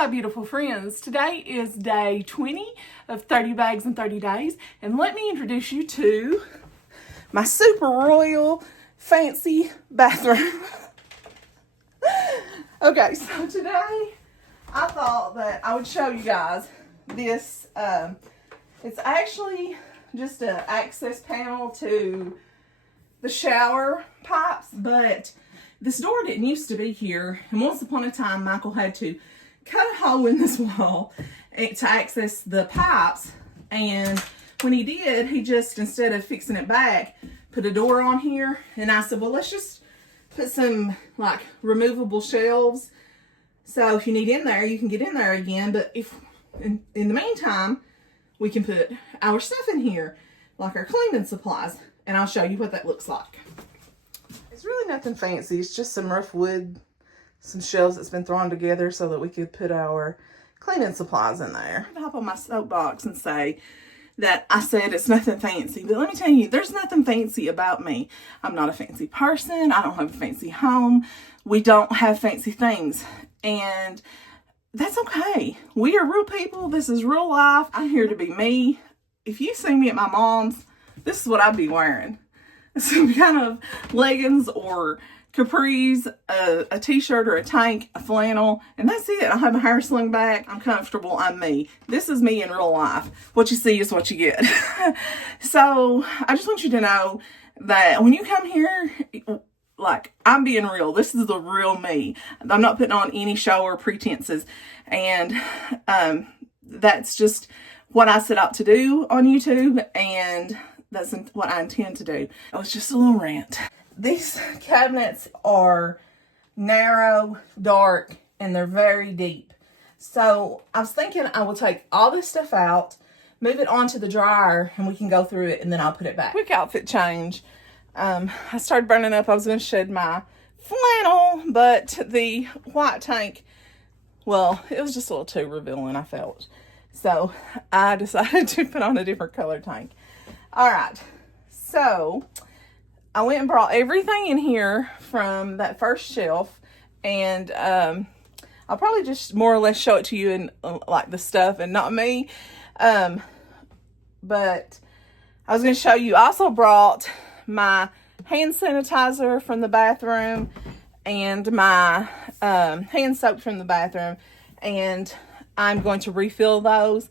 my beautiful friends. Today is day 20 of 30 bags in 30 days. And let me introduce you to my super royal fancy bathroom. Okay, so today I thought that I would show you guys this. It's actually just an access panel to the shower pipes, but this door didn't used to be here, and once upon a time Michael had to cut a hole in this wall to access the pipes, and when he did, he just, instead of fixing it back, put a door on here. And I said, well, let's just put some like removable shelves, so if you need in there, you can get in there again. But if in the meantime, we can put our stuff in here, like our cleaning supplies, and I'll show you what that looks like. It's really nothing fancy. It's just some rough wood, some shelves that's been thrown together so that we could put our cleaning supplies in there. I'm gonna hop on my soapbox and say that I said it's nothing fancy, but let me tell you, there's nothing fancy about me. I'm not a fancy person. I don't have a fancy home. We don't have fancy things, and that's okay. We are real people. This is real life. I'm here to be me. If you see me at my mom's, this is what I'd be wearing. Some kind of leggings or capris, a t-shirt or a tank, a flannel, and that's it. I have my hair slung back. I'm comfortable. I'm me. This is me in real life. What you see is what you get. So I just want you to know that when you come here, like, I'm being real. This is the real me. I'm not putting on any show or pretenses. And that's just what I set out to do on YouTube, and that's what I intend to do. It was just a little rant. These cabinets are narrow, dark, and they're very deep. So I was thinking I will take all this stuff out, move it onto the dryer, and we can go through it, and then I'll put it back. Quick outfit change. I started burning up. I was going to shed my flannel, but the white tank, well, it was just a little too revealing, I felt. So I decided to put on a different color tank. All right, so I went and brought everything in here from that first shelf, and I'll probably just more or less show it to you in like the stuff and not me. But I was going to show you, I also brought my hand sanitizer from the bathroom and my hand soap from the bathroom, and I'm going to refill those.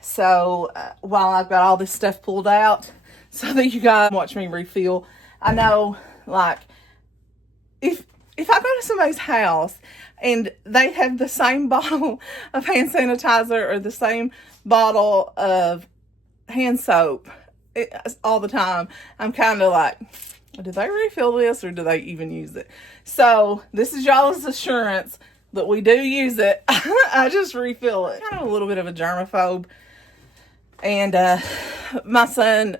So while I've got all this stuff pulled out, so that you guys watch me refill. I know, like, if I go to somebody's house and they have the same bottle of hand sanitizer or the same bottle of hand soap all the time, I'm kind of like, do they refill this or do they even use it? So this is y'all's assurance that we do use it. I just refill it. Kind of a little bit of a germaphobe. And my son,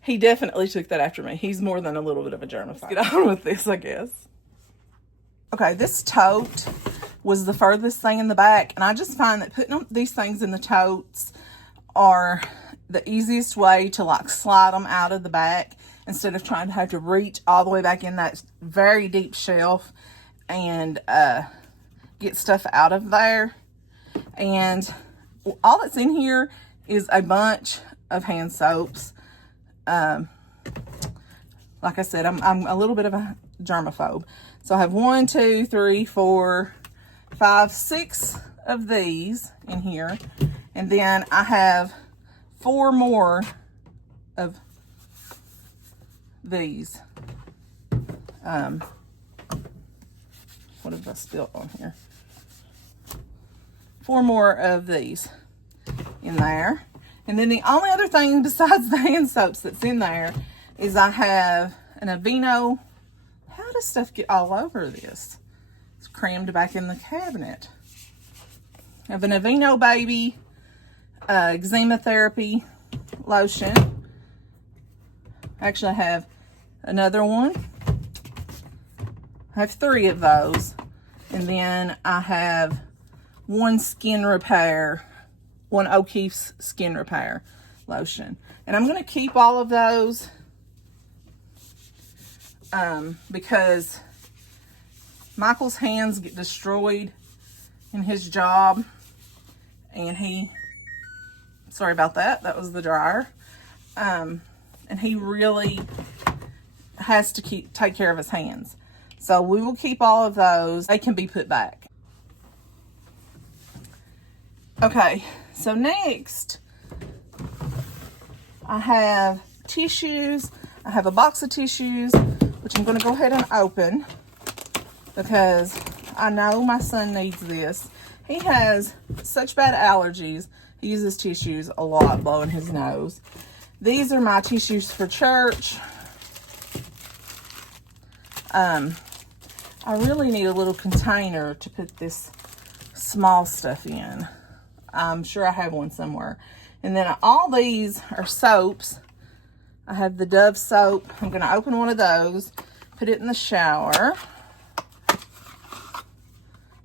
he definitely took that after me. He's more than a little bit of a germaphobe. Let's get on with this, I guess. Okay, this tote was the furthest thing in the back, and I just find that putting these things in the totes are the easiest way to like slide them out of the back instead of trying to have to reach all the way back in that very deep shelf and get stuff out of there. And all that's in here is a bunch of hand soaps. Like I said, I'm a little bit of a germaphobe. So I have 1, 2, 3, 4, 5, 6 of these in here. And then I have 4 more of these. What have I spilled on here? 4 more of these in there. And then the only other thing besides the hand soaps that's in there is I have an Aveeno. How does stuff get all over this? It's crammed back in the cabinet. I have an Aveeno Baby eczema therapy lotion. Actually, I have another one. I have 3 of those. And then I have one O'Keeffe's skin repair lotion. And I'm going to keep all of those because Michael's hands get destroyed in his job, and sorry about that, that was the dryer. And he really has to take care of his hands. So we will keep all of those. They can be put back. Okay, so next I have tissues. I have a box of tissues, which I'm going to go ahead and open because I know my son needs this. He has such bad allergies. He uses tissues a lot, blowing his nose. These are my tissues for church. I really need a little container to put this small stuff in. I'm sure I have one somewhere. And then all these are soaps. I have the Dove soap. I'm going to open one of those, put it in the shower.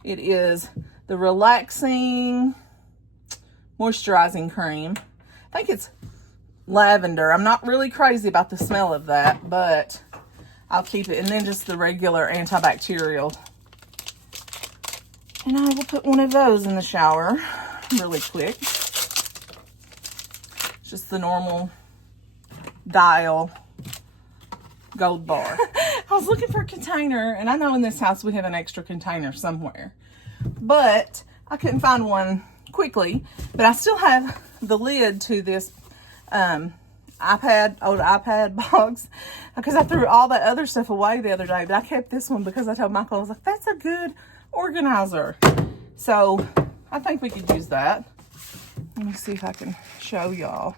It is the relaxing moisturizing cream. I think it's lavender. I'm not really crazy about the smell of that, but I'll keep it. And then just the regular antibacterial. And I will put one of those in the shower really quick. Just the normal Dial gold bar. I was looking for a container, and I know in this house we have an extra container somewhere, but I couldn't find one quickly. But I still have the lid to this old iPad box, because I threw all that other stuff away the other day, but I kept this one because I told Michael, I was like, that's a good organizer. So I think we could use that. Let me see if I can show y'all.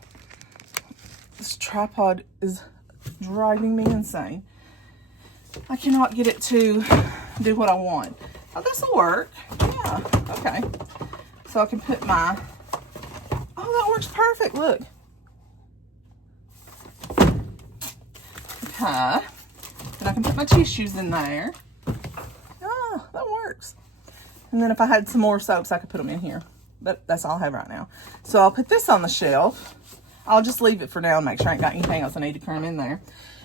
This tripod is driving me insane. I cannot get it to do what I want. Oh, this will work. Yeah, okay. So I can put my, that works perfect, look. Okay. And I can put my tissues in there. Oh, that works. And then if I had some more soaps, I could put them in here. But that's all I have right now. So I'll put this on the shelf. I'll just leave it for now and make sure I ain't got anything else I need to cram in there.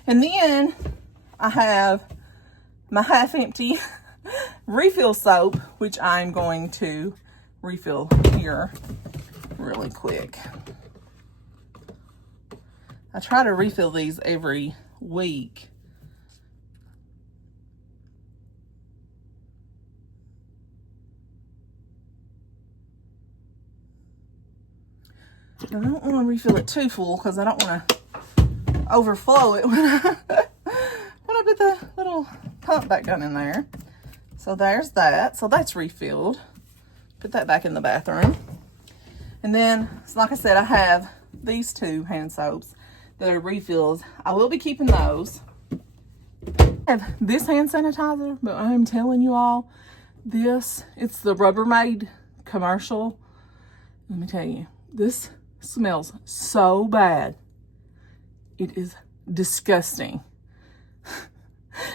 And then I have my half-empty refill soap, which I'm going to refill here really quick. I try to refill these every week. I don't want to refill it too full because I don't want to overflow it when I put the little pump back down in there. So there's that. So that's refilled. Put that back in the bathroom. And then, so like I said, I have these two hand soaps that are refills. I will be keeping those. I have this hand sanitizer, but I am telling you all, it's the Rubbermaid commercial. Let me tell you, this smells so bad. It is disgusting.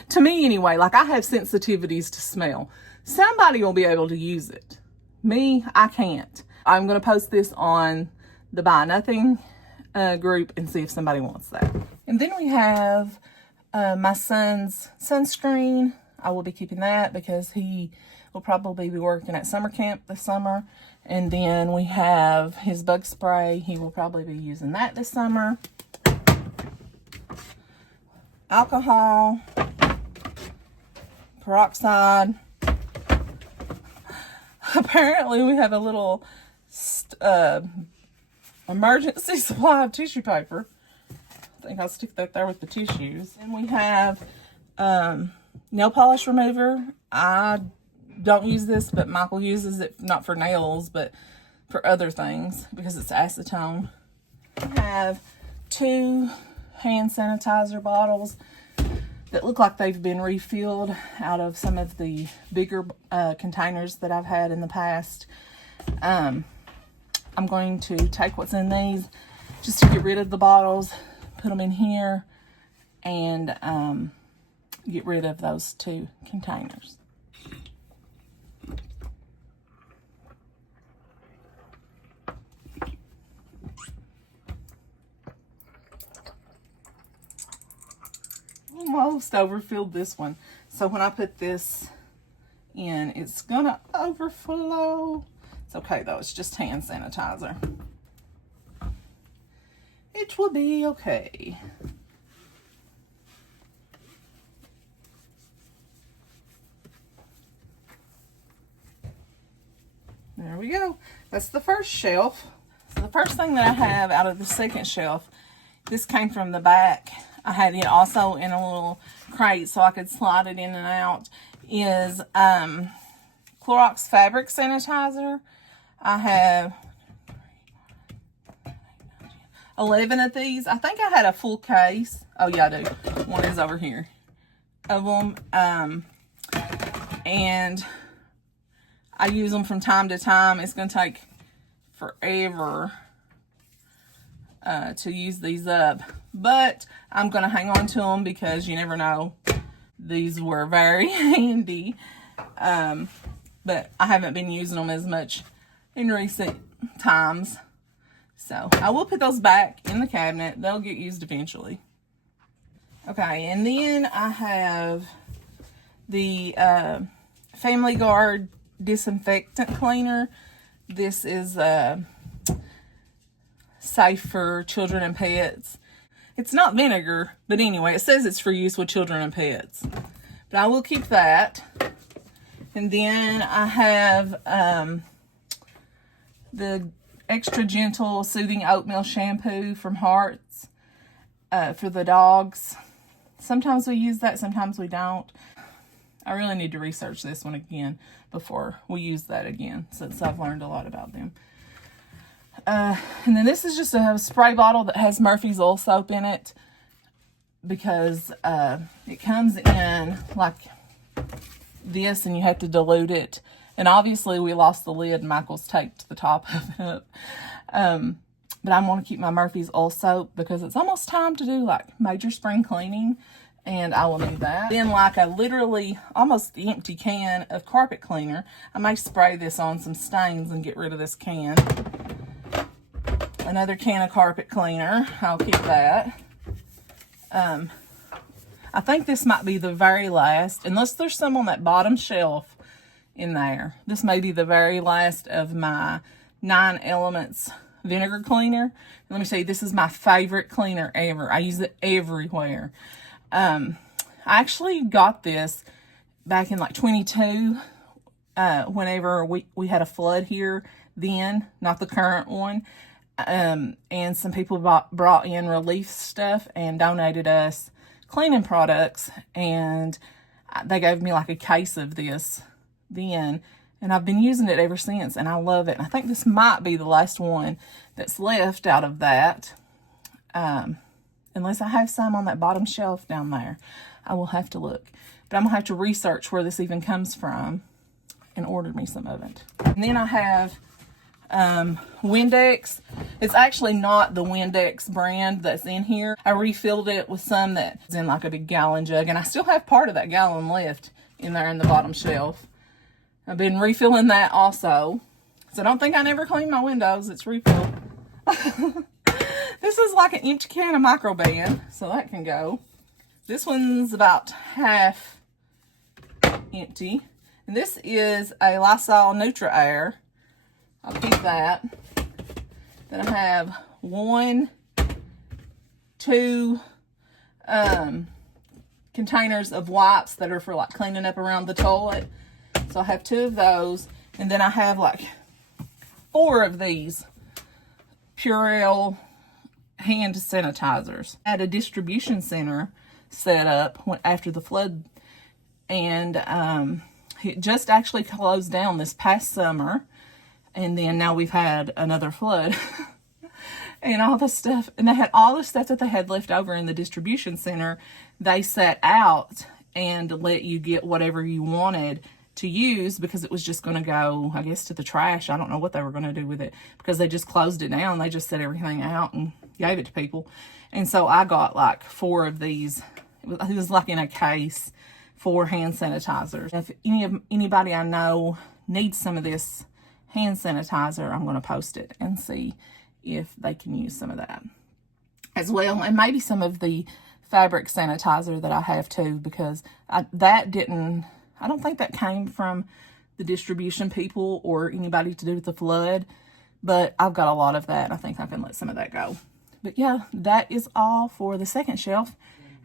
To me anyway, like I have sensitivities to smell. Somebody will be able to use it. Me, I can't. I'm going to post this on the Buy Nothing group and see if somebody wants that. And then we have my son's sunscreen. I will be keeping that because he will probably be working at summer camp this summer. And then we have his bug spray. He will probably be using that this summer. Alcohol, peroxide. Apparently we have a little emergency supply of tissue paper. I think I'll stick that there with the tissues. And we have nail polish remover. I don't use this, but Michael uses it, not for nails, but for other things because it's acetone. We have 2 hand sanitizer bottles that look like they've been refilled out of some of the bigger containers that I've had in the past. I'm going to take what's in these just to get rid of the bottles, put them in here, and get rid of those 2 containers. Almost overfilled this one. So when I put this in. It's gonna overflow. It's okay though, it's just hand sanitizer. It will be okay. There we go. That's the first shelf. So the first thing that I have out of the second shelf, this came from the back. I had it also in a little crate so I could slide it in and out, is Clorox fabric sanitizer. I have 11 of these. I think I had a full case. Oh yeah, I do. One is over here of them. And I use them from time to time. It's going to take forever to use these up, but I'm going to hang on to them because you never know. These were very handy, but I haven't been using them as much in recent times. So I will put those back in the cabinet. They'll get used eventually. Okay, and then I have the Family Guard disinfectant cleaner. This is safe for children and pets. It's not vinegar, but anyway, it says it's for use with children and pets. But I will keep that. And then I have the extra gentle soothing oatmeal shampoo from Hearts for the dogs. Sometimes we use that, sometimes we don't. I really need to research this one again before we use that again, since I've learned a lot about them. And then this is just a spray bottle that has Murphy's oil soap in it, because it comes in like this and you have to dilute it. And obviously we lost the lid and Michael's taped the top of it up. But I want to keep my Murphy's oil soap because it's almost time to do like major spring cleaning, and I will need that. Then like a literally almost empty can of carpet cleaner. I may spray this on some stains and get rid of this can. Another can of carpet cleaner. I'll keep that. I think this might be the very last, unless there's some on that bottom shelf in there. This may be the very last of my 9 Elements vinegar cleaner. Let me say, this is my favorite cleaner ever. I use it everywhere. I actually got this back in like 22, whenever we had a flood here then, not the current one. And some people brought in relief stuff and donated us cleaning products, and they gave me like a case of this then, and I've been using it ever since, and I love it. And I think this might be the last one that's left out of that, unless I have some on that bottom shelf down there. I will have to look, but I'm gonna have to research where this even comes from and order me some of it. And then I have Windex. It's actually not the Windex brand that's in here. I refilled it with some that's in like a big gallon jug, and I still have part of that gallon left in there in the bottom shelf. I've been refilling that also, so don't think I never clean my windows. It's refilled. This is like an empty can of Microban, so that can go. This one's about half empty, and this is a Lysol Neutra Air. I'll keep that. Then I have 1, 2 containers of wipes that are for like cleaning up around the toilet. So I have 2 of those. And then I have like 4 of these Purell hand sanitizers. I had a distribution center set up after the flood, and it just actually closed down this past summer. And then now we've had another flood and all the stuff. And they had all the stuff that they had left over in the distribution center. They set out and let you get whatever you wanted to use, because it was just going to go, I guess, to the trash. I don't know what they were going to do with it, because they just closed it down. They just set everything out and gave it to people. And so I got like 4 of these. It was like in a case, 4 hand sanitizers. If anybody I know needs some of this hand sanitizer, I'm going to post it and see if they can use some of that as well, and maybe some of the fabric sanitizer that I have too, because I I don't think that came from the distribution people or anybody to do with the flood, but I've got a lot of that. I think I can let some of that go. But yeah, that is all for the second shelf,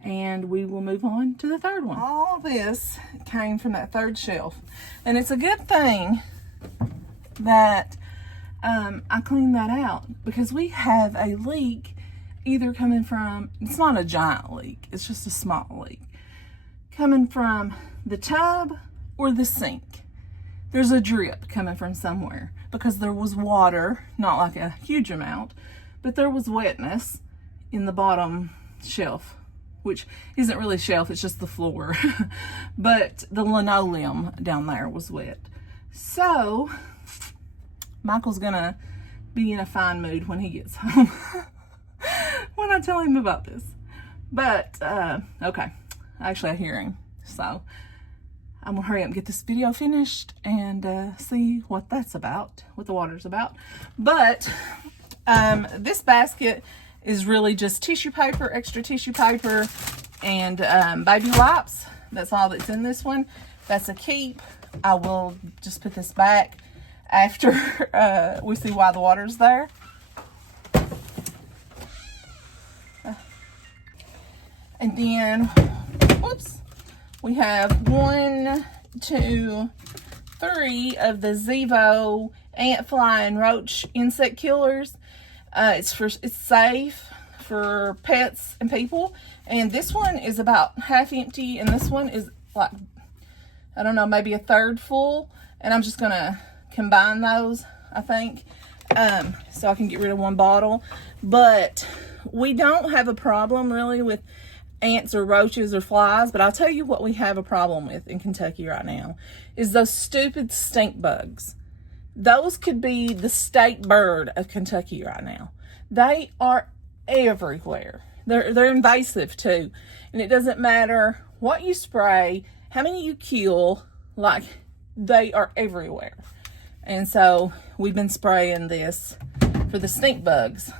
and we will move on to the third one. All this came from that third shelf, and it's a good thing that I cleaned that out, because we have a leak either coming from, it's not a giant leak, it's just a small leak, coming from the tub or the sink. There's a drip coming from somewhere because there was water, not like a huge amount, but there was wetness in the bottom shelf, which isn't really shelf, it's just the floor. But the linoleum down there was wet. So Michael's gonna be in a fine mood when he gets home when I tell him about this. But okay, actually I hear him, so I'm gonna hurry up and get this video finished and see what that's about, what the water's about. But this basket is really just tissue paper, extra tissue paper, and baby wipes. That's all that's in this one. That's a keep. I will just put this back after we see why the water's there. And then, whoops, we have 1, 2, 3 of the Zevo ant, fly, and roach insect killers. It's safe for pets and people. And this one is about half empty, and this one is like, I don't know, maybe a third full. And I'm just gonna combine those, I think, so I can get rid of one bottle. But we don't have a problem really with ants or roaches or flies, but I'll tell you what we have a problem with in Kentucky right now is those stupid stink bugs. Those could be the state bird of Kentucky right now. They are everywhere. They're invasive too, and it doesn't matter what you spray, how many you kill, like, they are everywhere. And so we've been spraying this for the stink bugs.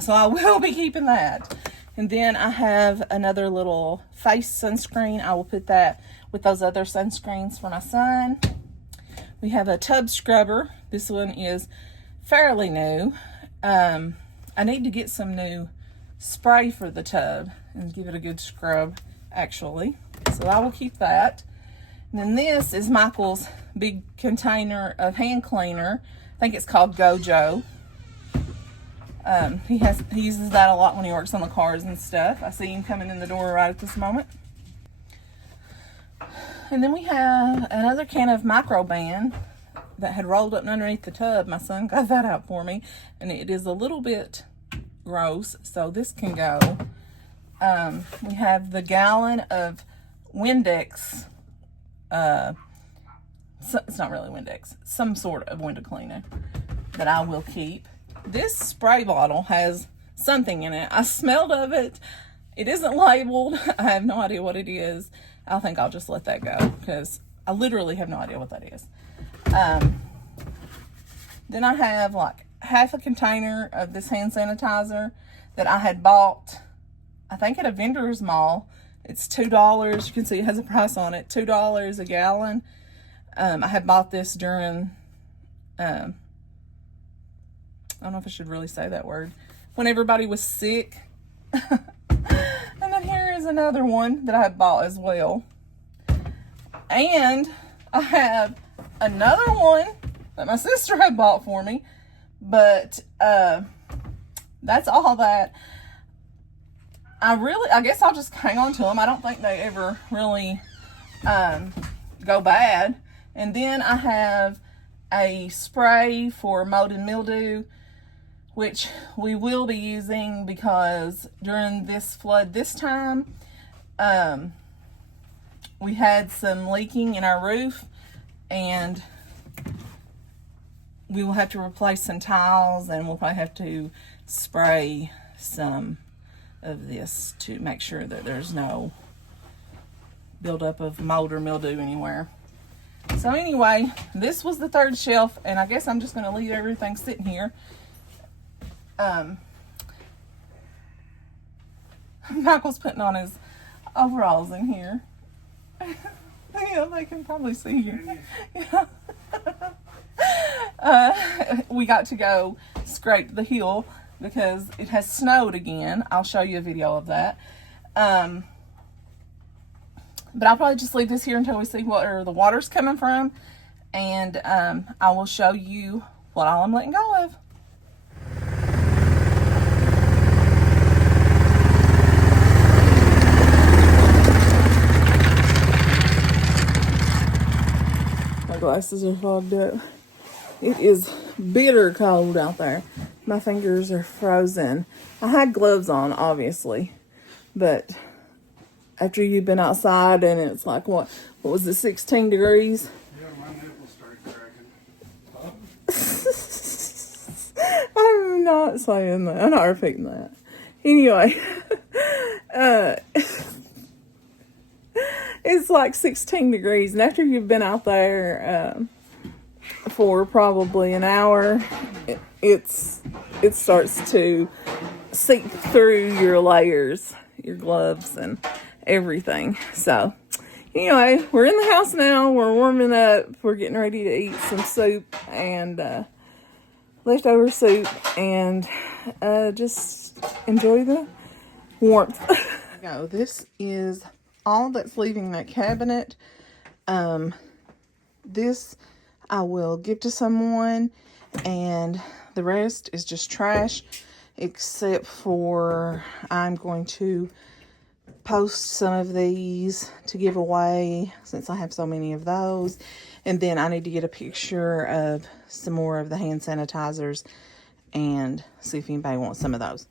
So I will be keeping that. And then I have another little face sunscreen. I will put that with those other sunscreens for my son. We have a tub scrubber. This one is fairly new. I need to get some new spray for the tub and give it a good scrub, actually. So I will keep that. And then this is Michael's big container of hand cleaner. I think it's called Gojo. He uses that a lot when he works on the cars and stuff. I see him coming in the door right at this moment. And then we have another can of Microban that had rolled up underneath the tub. My son got that out for me, and it is a little bit gross, so this can go. We have the gallon of Windex. So it's not really Windex, some sort of window cleaner that I will keep. This spray bottle has something in it. I smelled of it. It isn't labeled. I have no idea what it is. I think I'll just let that go because I literally have no idea what that is. Then I have like half a container of this hand sanitizer that I had bought, I think at a vendor's mall. It's $2. You can see it has a price on it. $2 a gallon. I had bought this during, I don't know if I should really say that word, when everybody was sick. And then here is another one that I had bought as well. And I have another one that my sister had bought for me. But that's all that. I guess I'll just hang on to them. I don't think they ever really go bad. And then I have a spray for mold and mildew, which we will be using because during this flood this time, we had some leaking in our roof, and we will have to replace some tiles, and we'll probably have to spray some of this to make sure that there's no buildup of mold or mildew anywhere. So anyway, this was the third shelf, and I guess I'm just going to leave everything sitting here. Michael's putting on his overalls in here. Yeah, they can probably see you. Yeah. We got to go scrape the hill because it has snowed again. I'll show you a video of that. But I'll probably just leave this here until we see where the water's coming from. And I will show you what all I'm letting go of. My glasses are fogged up. It is bitter cold out there. My fingers are frozen. I had gloves on, obviously, but after you've been outside and it's like, what was it, 16 degrees? Yeah, my nipples start cracking. I'm not saying that. I'm not repeating that. Anyway, it's like 16 degrees, and after you've been out there for probably an hour, it starts to seep through your layers, your gloves, and everything. So, anyway, we're in the house now. We're warming up. We're getting ready to eat some soup and leftover soup, and just enjoy the warmth. Go. This is all that's leaving that cabinet. This I will give to someone, and the rest is just trash, except for I'm going to post some of these to give away since I have so many of those. And then I need to get a picture of some more of the hand sanitizers and see if anybody wants some of those.